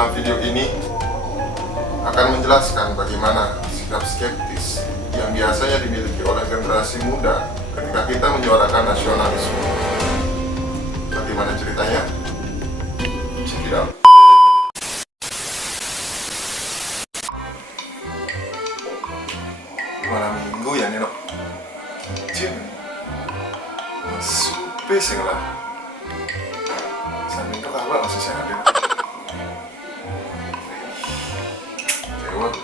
dalam video ini akan menjelaskan bagaimana sikap skeptis yang biasanya dimiliki oleh generasi muda ketika kita menyuarakan nasionalisme. Bagaimana ceritanya? Check it out. Malam minggu ya Nino. Cim supe sih lah. Sampai itu kabar masih sehat ya. Cewek.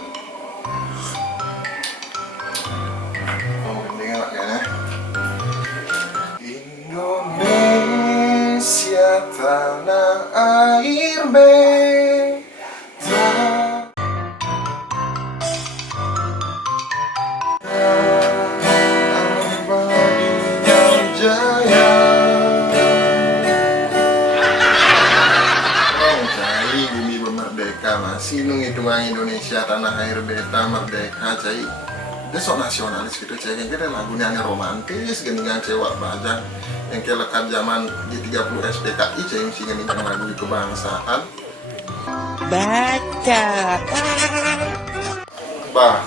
Oh gendeng lah kayaknya. Indonesia tanah air beta. Masih nunggu Indonesia tanah air beta merdeka cai. Dia sok nasionalis gitu cai. Kayaknya lagunya romantis geningan cewek bajang yang kayak lekat zaman G30 SPKI cai mesti geningan lagu kebangsaan. Baca. Bah,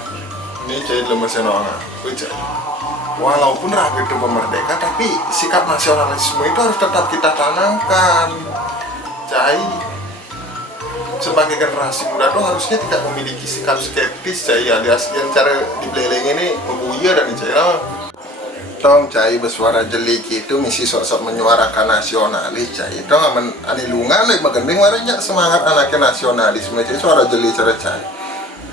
ini cai lemesnya noanga. Cai. Walaupun ragu itu merdeka, tapi sikap nasionalisme itu harus tetap kita tanamkan cai. Sebagai generasi muda tuh harusnya tidak memiliki sikap skeptis cai, alias yang cara dibeleleng ini membuya dan cai tong cai bersuara jelik itu misi sok-sok menyuarakan nasionalis cai tong aman anilungan lagi magendeng waranya semangat anaknya nasionalisme cai suara jelik cara cai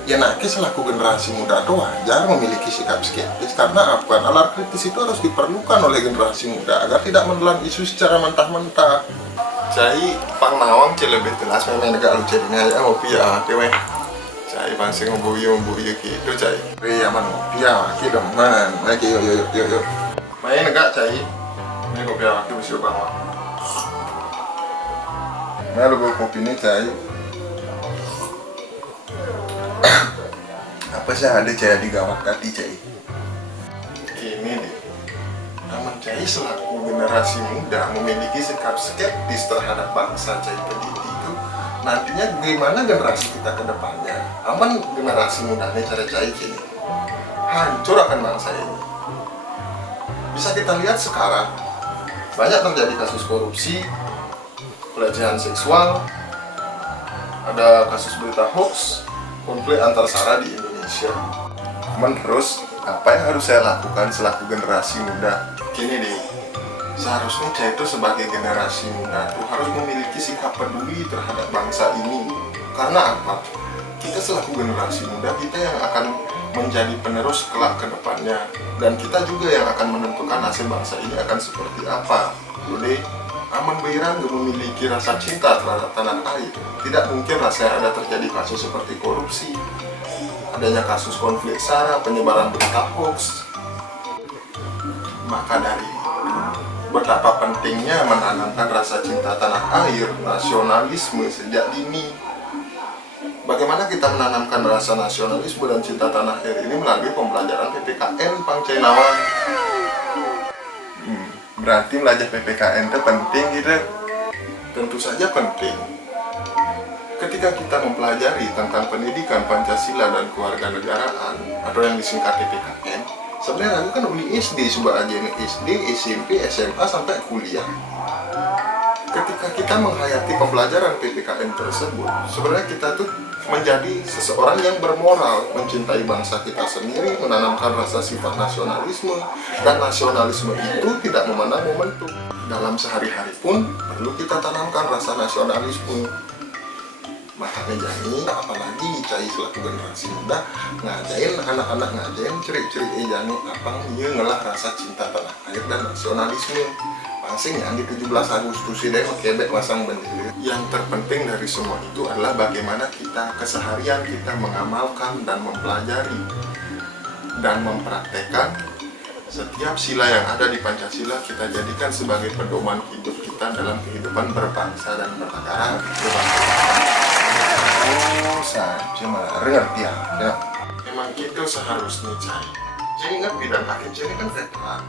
ya nakis selaku generasi muda tuh wajar memiliki sikap skeptis karena apa? Nalar kritis itu harus diperlukan oleh generasi muda agar tidak menelan isu secara mentah-mentah. Cai pang nawang cai lebih jelas memang negara lu jadinya ya ngopi ya dewe. Cai pangsing ngobuyo gitu cai. Iya man ngopi ya ki demen. Lagi yuk. Main enggak cai? Ini kopi waktu bisa bang. Nah lu kopi ini cai. Apa sih ada cai di gawat tadi cai? Ini deh. Namun cai selaku generasi muda memiliki sikap skeptis terhadap bangsa cai pendidik itu nantinya gimana generasi kita ke depannya? Aman generasi mudanya cara cai kini hancur akan bangsa ini. Bisa kita lihat sekarang banyak terjadi kasus korupsi, pelecehan seksual, ada kasus berita hoax, konflik antar sara di Indonesia. Terus apa yang harus saya lakukan selaku generasi muda? Gini deh, seharusnya saya itu sebagai generasi muda tuh harus memiliki sikap peduli terhadap bangsa ini. Karena apa? Kita selaku generasi muda, kita yang akan menjadi penerus kelak ke depannya. Dan kita juga yang akan menentukan nasib bangsa ini akan seperti apa. Jadi, aman Beirang memiliki rasa cinta terhadap tanah air. Tidak mungkin rasanya ada terjadi kasus seperti korupsi, adanya kasus konflik sara, penyebaran berita hoax. Maka dari betapa pentingnya menanamkan rasa cinta tanah air, nasionalisme sejak dini. Bagaimana kita menanamkan rasa nasionalisme dan cinta tanah air ini melalui pembelajaran PPKN Pangcai Nawang. Berarti belajar PPKN itu penting gitu. Tentu saja penting. Ketika kita mempelajari tentang pendidikan Pancasila dan kewarganegaraan atau yang disingkat PPKN, sebenarnya aku kan uni SD, coba aja SD, SMP, SMA sampai kuliah. Ketika kita menghayati pembelajaran PPKN tersebut, sebenarnya kita tuh menjadi seseorang yang bermoral, mencintai bangsa kita sendiri, menanamkan rasa sifat nasionalisme, dan nasionalisme itu tidak memandang momentum. Dalam sehari-hari pun perlu kita tanamkan rasa nasionalisme. Makanya jadi apalagi cai selaku generasi muda ngajain anak-anak ngajain ciri-ciri jani apang ieu ngelah rasa cinta tanah air dan nasionalisme. Pangsing yang di 17 Agustus ini kebek pasang bendera. Yang terpenting dari semua itu adalah bagaimana kita keseharian kita mengamalkan dan mempelajari dan mempraktekkan setiap sila yang ada di Pancasila kita jadikan sebagai pedoman hidup kita dalam kehidupan berbangsa dan bernegara. Oh, saja mah ngerti ya. Memang gitu seharusnya cai. Jadi ngerti dan akhir jadi kan veteran.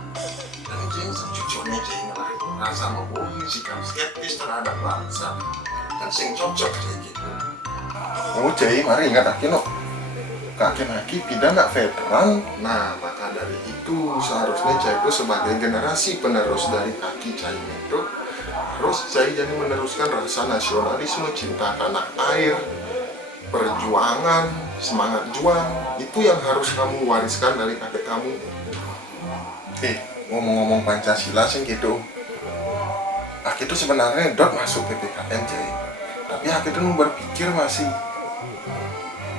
Dan jadi secucunya jadi lah rasa mempunyai sikap skeptis terhadap bangsa. Dan sing cocok kayak gitu. Oh cai, mari ingat aki no. Kakek aki pidana veteran. Nah, maka dari itu seharusnya cai itu sebagai generasi penerus dari aki cai itu harus cai jadi meneruskan rasa nasionalisme, cinta tanah air, perjuangan, semangat juang. Itu yang harus kamu wariskan dari kakek kamu. Ngomong-ngomong Pancasila sih gitu, aku itu sebenarnya masuk PPKN cai, tapi aku itu berpikir masih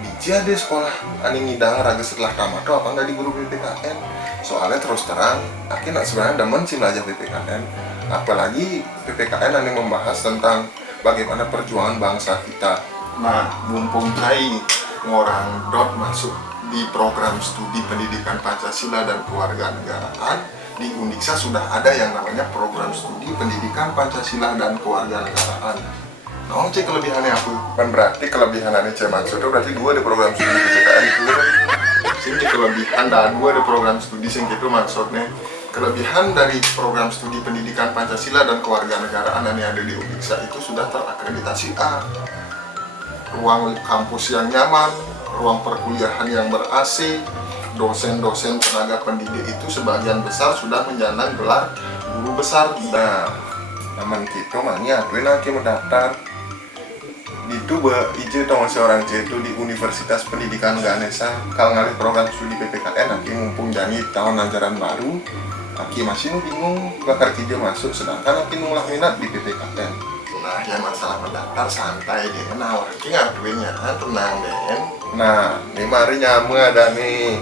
biji ada sekolah ani ngidang raga setelah tamat tuh apa nggak di guru PPKN. Soalnya terus terang aku nak sebenarnya demen sih belajar PPKN, apalagi PPKN yang membahas tentang bagaimana perjuangan bangsa kita. Nah, mumpung cai ngorang masuk di program studi pendidikan Pancasila dan kewarganegaraan, di Undiksa sudah ada yang namanya program studi pendidikan Pancasila dan kewarganegaraan. Nah, cek kelebihannya aku kan berarti kelebihannya cek maksudnya berarti dua di program studi PPKN itu. Sini kelebihan ada dua di program studi sing itu maksudnya. Kelebihan dari program studi pendidikan Pancasila dan kewarganegaraan yang ada di Undiksa itu sudah terakreditasi A. Ruang kampus yang nyaman, ruang perkuliahan yang ber-AC, dosen-dosen tenaga pendidik itu sebagian besar sudah menyandang gelar guru besar. Nah, teman kita maknya aku nanti mendaftar itu ijo tau masih orang itu di Universitas Pendidikan Ganesha kalau ngalih program studi PPKN aki mumpung jani tahun ajaran baru aki masih bingung bakar kerja masuk sedangkan aki nulah minat di PPKN. Nah, yang masalah mendaftar santai deh, nah aki ngaduinnya tenang deh. Nah, ini mari nyamu ada nih